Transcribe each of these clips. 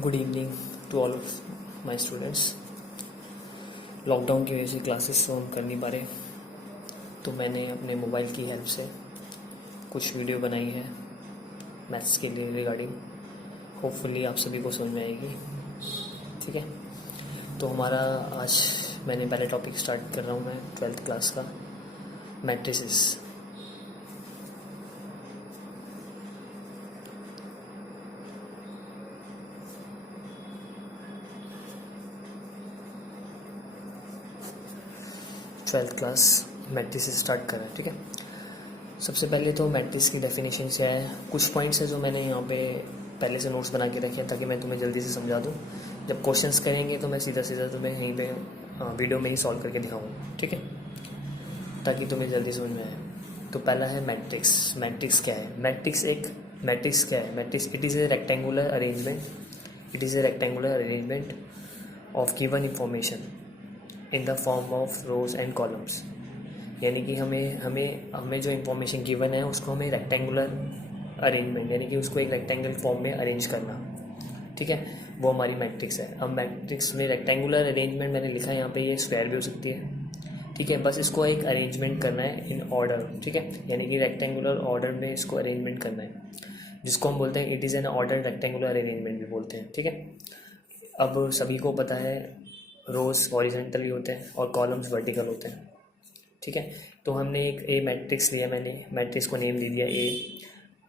Good evening to all of my students. Lockdown की वजह से क्लासेस तो हम कर नहीं पा रहे, तो मैंने अपने मोबाइल की हेल्प से कुछ वीडियो बनाई है मैथ्स के लिए रिगार्डिंग। होपफुली आप सभी को समझ में आएगी। ठीक है, तो हमारा आज मैंने पहले टॉपिक स्टार्ट कर रहा हूँ मैं 12th क्लास का, matrices. Twelfth class matrices start कर रहा है। ठीक है, सबसे पहले तो मैट्रिक्स की डेफिनेशन से है, कुछ पॉइंट्स है जो मैंने यहाँ पे पहले से नोट्स बना के रखे हैं ताकि मैं तुम्हें जल्दी से समझा दूँ। जब क्वेश्चंस करेंगे तो मैं सीधा सीधा तुम्हें यहीं पे वीडियो में ही सॉल्व करके दिखाऊंगा। ठीक है, ताकि तुम्हें जल्दी समझ में आए। तो पहला है मैट्रिक्स। मैट्रिक्स क्या है? मैट्रिक्स क्या है? Matrix it is a rectangular arrangement of given information in the form of rows and columns. यानी कि हमें जो इन्फॉर्मेशन गिवन है उसको हमें रेक्टेंगुलर अरेंजमेंट, यानी कि उसको एक रेक्टेंगल फॉर्म में अरेंज करना। ठीक है, वो हमारी मैट्रिक्स है। अब मैट्रिक्स में रेक्टेंगुलर अरेंजमेंट मैंने लिखा है यहाँ पे, ये स्क्वायर भी हो सकती है। ठीक है, बस इसको एक अरेंजमेंट करना है इन ऑर्डर। ठीक है, यानी कि रेक्टेंगुलर ऑर्डर में इसको अरेंजमेंट करना है, जिसको हम बोलते हैं it is an order rectangular arrangement भी बोलते हैं। ठीक है, अब सभी को पता है रोज हॉरिजॉन्टली होते हैं और कॉलम्स वर्टिकल होते हैं। ठीक है, तो हमने एक ए मैट्रिक्स लिया, मैंने मैट्रिक्स को नेम दे दिया ए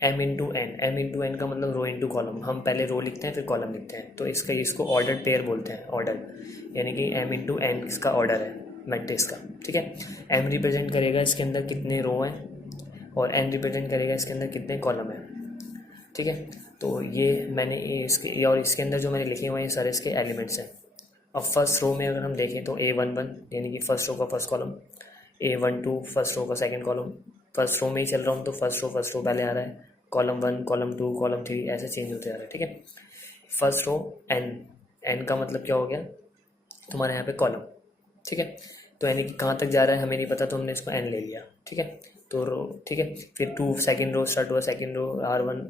एम इंटू एन का मतलब रो इंटू कॉलम। हम पहले रो लिखते हैं फिर कॉलम लिखते हैं, तो इसको ऑर्डर पेयर बोलते हैं। ऑर्डर यानी कि एम इंटू एन इसका ऑर्डर है मैट्रिक्स का। ठीक है, एम रिप्रेजेंट करेगा इसके अंदर कितने रो हैं और एन रिप्रेजेंट करेगा इसके अंदर कितने कॉलम हैं। ठीक है, तो ये मैंने इसके अंदर जो मैंने लिखे हुए हैं सारे इसके एलिमेंट्स हैं। अब फर्स्ट रो में अगर हम देखें तो A11 यानी कि फर्स्ट रो का first column, A12 first row का सेकंड कॉलम। फर्स्ट रो में ही चल रहा हूँ तो फर्स्ट रो पहले आ रहा है, कॉलम 1 कॉलम 2 कॉलम 3 ऐसे चेंज होते आ रहा है। ठीक है, फर्स्ट रो एन का मतलब क्या हो गया तुम्हारे यहाँ पे कॉलम। ठीक है, तो यानी कि कहाँ तक जा रहा है हमें नहीं पता, तो हमने इसको एन ले लिया। ठीक है, तो रो ठीक है, फिर 2 सेकेंड रो स्टार्ट हुआ, सेकेंड रो R1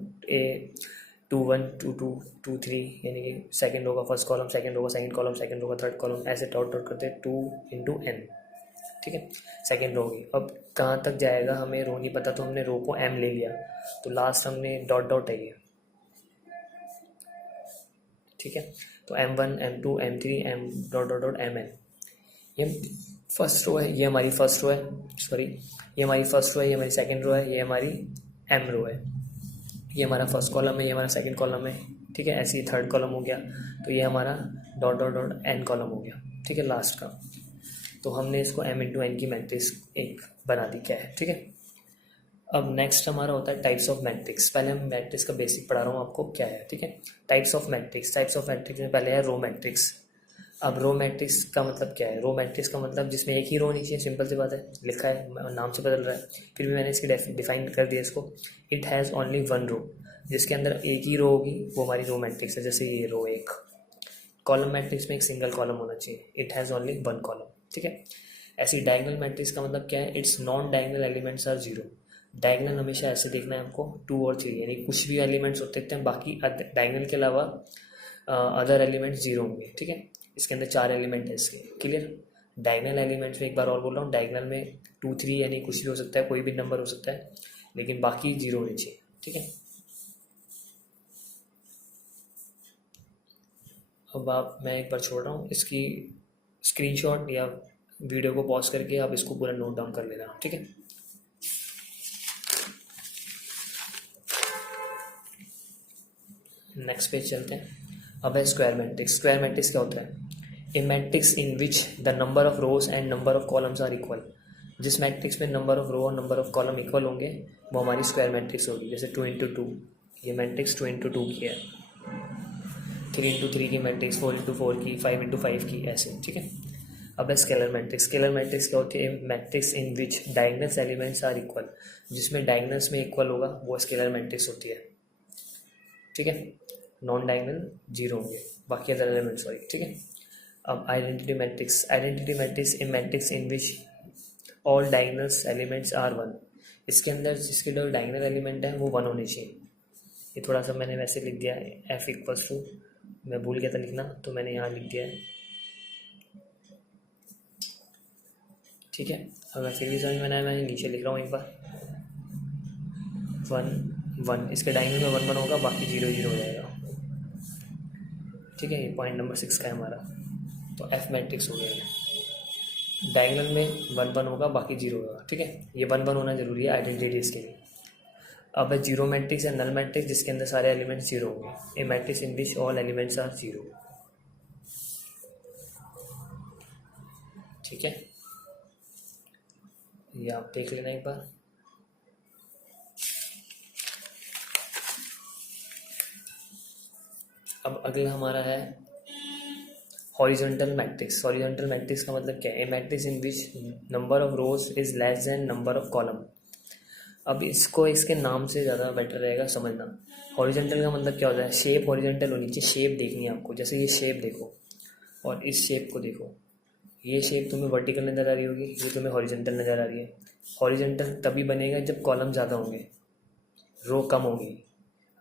A21 2 2 3 यानी कि सेकेंड रो का फर्स्ट कॉलम, सेकेंड रो का सेकेंड कॉलम, सेकेंड रो का थर्ड कॉलम, ऐसे डॉट करते 2 इंटू एन। ठीक है, सेकेंड रो की अब कहाँ तक जाएगा हमें रो नहीं पता, तो हमने रो को एम ले लिया, तो लास्ट हमने डॉट है ये। ठीक है, तो M1 M2 M3 M dot MN ये फर्स्ट रो है, ये हमारी फर्स्ट रो है, सॉरी ये हमारी फर्स्ट रो है, ये हमारी सेकंड रो है, ये हमारी एम रो है, ये हमारा फर्स्ट कॉलम है, ये हमारा सेकंड कॉलम है। ठीक है, ऐसे ही थर्ड कॉलम हो गया, तो ये हमारा डॉट एन कॉलम हो गया। ठीक है, लास्ट का, तो हमने इसको एम इंटू एन की मैट्रिक्स एक बना दी। क्या है? ठीक है, अब नेक्स्ट हमारा होता है टाइप्स ऑफ मैट्रिक्स। पहले मैं मैट्रिक्स का बेसिक पढ़ा रहा हूँ आपको क्या है। ठीक है, टाइप्स ऑफ मैट्रिक्स में पहले है रो मैट्रिक्स। अब रो मैट्रिक्स का मतलब क्या है? रो मैट्रिक्स का मतलब जिसमें एक ही रो होनी चाहिए, सिंपल सी बात है, लिखा है नाम से बदल रहा है, फिर भी मैंने इसकी डिफाइन कर दिया इसको। It has only one row, जिसके अंदर एक ही रो होगी वो हमारी रो मैट्रिक्स है। जैसे ये रो एक कॉलम मैट्रिक्स में एक सिंगल कॉलम होना चाहिए, it has only one column. ठीक है, ऐसी डायगोनल मैट्रिक्स का मतलब क्या है? It's non diagonal elements are zero. Diagonal हमेशा ऐसे देखना है आपको 2 और 3, यानी कुछ भी एलिमेंट्स होते हैं, बाकी डायगोनल के अलावा अदर एलिमेंट्स जीरो होंगे। ठीक है, इसके अंदर 4 एलिमेंट है इसके, क्लियर। डायगोनल एलिमेंट्स में एक बार और बोल रहा हूँ, डायगोनल में 2 3 यानी कुछ भी हो सकता है, कोई भी नंबर हो सकता है, लेकिन बाकी जीरो होने चाहिए। ठीक है, अब मैं एक बार छोड़ रहा हूँ, इसकी स्क्रीनशॉट या वीडियो को पॉज करके आप इसको पूरा नोट डाउन कर लेना। ठीक है, नेक्स्ट पेज चलते हैं। अब है स्क्वायर मैट्रिक्स। स्क्वायर मैट्रिक्स क्या होता है? A matrix in which the number of rows and number of columns are equal. जिस मैट्रिक्स में नंबर ऑफ रो और नंबर ऑफ कॉलम इक्वल होंगे वो हमारी स्क्वायर मैट्रिक्स होगी। जैसे 2 इंटू 2, ये मैट्रिक्स 2 इंटू 2 की है, 3 इंटू 3 की मैट्रिक्स, 4 इंटू 4 की, 5 इंटू 5 की, ऐसे। ठीक है, अब है स्केलर मैट्रिक्स। स्केलर मैट्रिक्स क्या होती है? Matrix in which diagonals elements are equal. जिसमें डायगोनल्स में इक्वल होगा वो स्केलर मैट्रिक्स होती है। ठीक है, नॉन डायगोनल जीरो होंगे, बाकी अदर एलिमेंट सॉरी। ठीक है, अब identity matrix a matrix in which all diagonals elements are one. इसके अंदर जिसके जो डायगोनल एलिमेंट है वो 1 होने चाहिए। ये थोड़ा सा मैंने वैसे लिख दिया है, F इक्वल्स टू मैं भूल गया था लिखना, तो मैंने यहाँ लिख दिया है। ठीक है, अगर फिर भी समझ में आया मैं नीचे लिख रहा हूँ एक बार। 1 1, इसके डायगोनल में 1 1 होगा, बाकी 0 0 हो जाएगा। ठीक है, ये पॉइंट नंबर 6 का है हमारा। तो एफ मैट्रिक्स हो गया। डायगोनल में 1 1 होगा, बाकी 0 होगा। ठीक है, ये 1 1 होना जरूरी है आइडेंटिटी इसके लिए। अब है जीरो मैट्रिक्स या नल मैट्रिक्स, जिसके अंदर सारे एलिमेंट्स 0 होंगे। A matrix in which all elements are 0। ठीक है, ये आप देख लेना एक बार। अब अगला हमारा है हॉरिजॉन्टल मैट्रिक्स। हॉरिजॉन्टल मैट्रिक्स का मतलब क्या है? A matrix in which number of rows is less than number of column. अब इसको इसके नाम से ज़्यादा बेटर रहेगा समझना। हॉरिजॉन्टल का मतलब क्या होता है? शेप हॉरिजॉन्टल होनी चाहिए। शेप देखनी है आपको, जैसे ये शेप देखो और इस शेप को देखो। ये शेप तुम्हें वर्टिकल नज़र आ रही होगी, ये तुम्हें हॉरिजॉन्टल नज़र आ रही है। हॉरिजॉन्टल तभी बनेगा जब कॉलम ज़्यादा होंगे, रो कम होगी।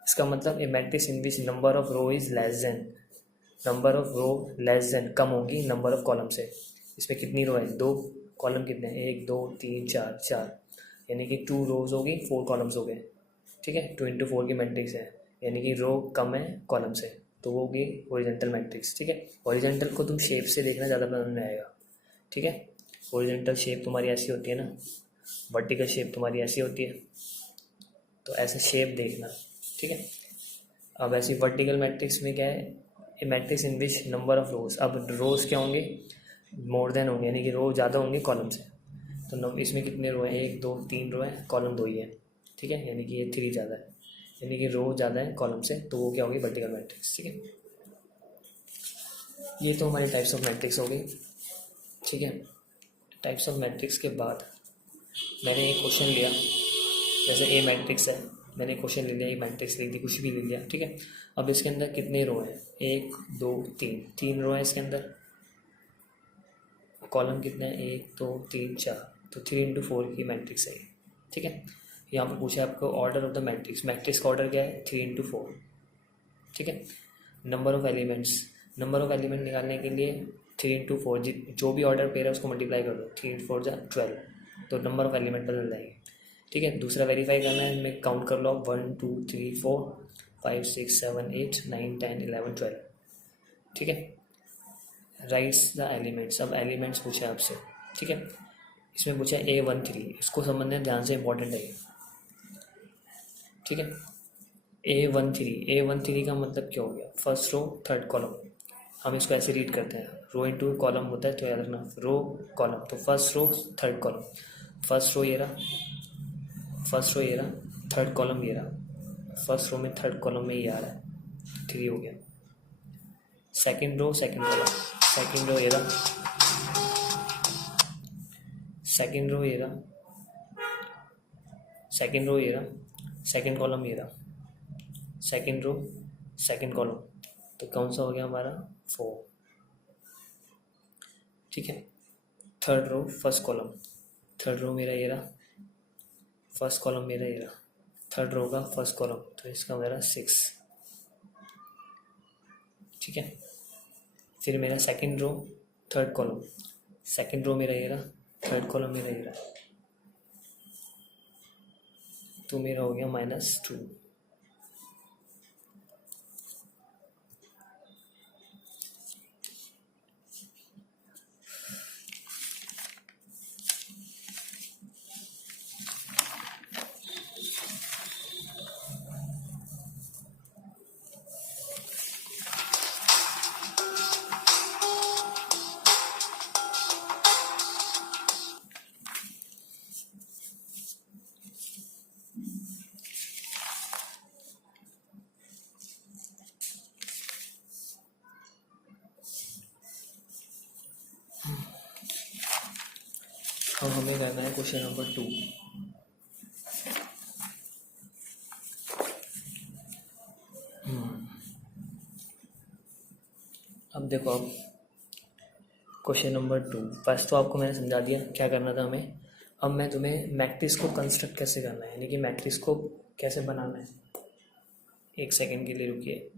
इसका मतलब a matrix in which number of row is less than, number of row less than, कम होगी नंबर ऑफ कॉलम से। इसमें कितनी रो है? 2। कॉलम कितने हैं? 1 2 3 4 4, यानी कि 2 रोज हो गई, 4 कॉलम्स हो गए। ठीक है, 2 × 4 की मैट्रिक्स है, यानी कि रो कम है कॉलम से, तो वो होगी हॉरिजॉन्टल मैट्रिक्स। ठीक है, हॉरिजॉन्टल को तुम शेप से देखना, ज़्यादा समझ में आएगा। ठीक है, हॉरिजॉन्टल शेप तुम्हारी ऐसी होती है ना, वर्टिकल शेप तुम्हारी ऐसी होती है, तो ऐसे शेप देखना। ठीक है, अब ऐसी वर्टिकल मैट्रिक्स में क्या है? A matrix in which number of rows, अब रोज क्या होंगे? मोर देन होंगे, यानी कि रो ज़्यादा होंगे कॉलम से। तो इसमें कितने रो हैं? 1 2 3 रो है, कॉलम 2 ही है। ठीक है, यानी कि ये 3 ज़्यादा है, यानी कि रो ज़्यादा है कॉलम से, तो वो क्या होगी? Vertical matrix. ठीक है, ये तो हमारी टाइप्स ऑफ मैट्रिक्स हो गई। ठीक है, टाइप्स ऑफ मैट्रिक्स के बाद मैंने एक क्वेश्चन लिया, जैसे ए मैट्रिक्स है, मैंने क्वेश्चन ले लिया, एक मैट्रिक्स लिख दी, कुछ भी ले लिया। ठीक है, अब इसके अंदर कितने रो हैं? 1 2 3, 3 रो है इसके अंदर। कॉलम कितने हैं? 1 2 3 4, तो 3 × 4 की मैट्रिक्स है। ठीक है, यहाँ पर पूछा आपको order of the matrix. Matrix का ऑर्डर क्या है? 3 × 4। ठीक है, number of elements, number of element निकालने के लिए 3 × 4, जो भी ऑर्डर पेयर है उसको मल्टीप्लाई कर दो। 3 × 4 = 12, तो नंबर ऑफ एलिमेंट बदल जाएंगे। ठीक है, दूसरा वेरीफाई करना है, इनमें काउंट कर लो 1 2 3 4 5 6 7 8 9 10 11 12। ठीक है, राइट्स द एलिमेंट्स। अब एलिमेंट्स पूछा है आपसे। ठीक है, इसमें पूछा है A13, इसको समझना ध्यान से, इंपॉर्टेंट है। ठीक है, A13 का मतलब क्या हो गया? First row third column. हम इसको ऐसे रीड करते हैं, रो इंटू कॉलम होता है, तो याद रखना रो कॉलम, तो first row third column. First row ये रहा, फर्स्ट रो ये रहा, थर्ड कॉलम ये रहा, फर्स्ट रो में थर्ड कॉलम में ये आ रहा है, 3 हो गया। Second row second column, second row ये रहा, सेकंड रो ये रहा, सेकंड रो ये रहा, सेकंड कॉलम ये रहा, सेकंड रो सेकंड कॉलम, तो कौन सा हो गया हमारा? 4। ठीक है, third row first column, third row मेरा ये रहा, फर्स्ट कॉलम मेरा ये रहा, थर्ड रो का फर्स्ट कॉलम, तो इसका मेरा 6। ठीक है, फिर मेरा second row third column, second row मेरा ये रहा, थर्ड कॉलम मेरा ये रहा, तो मेरा हो गया -2। अब हमें करना है क्वेश्चन नंबर 2। अब देखो, अब क्वेश्चन नंबर 2, फर्स्ट तो आपको मैंने समझा दिया क्या करना था हमें। अब मैं तुम्हें मैट्रिक्स को कंस्ट्रक्ट कैसे करना है, यानी कि मैट्रिक्स को कैसे बनाना है। एक सेकंड के लिए रुकिए।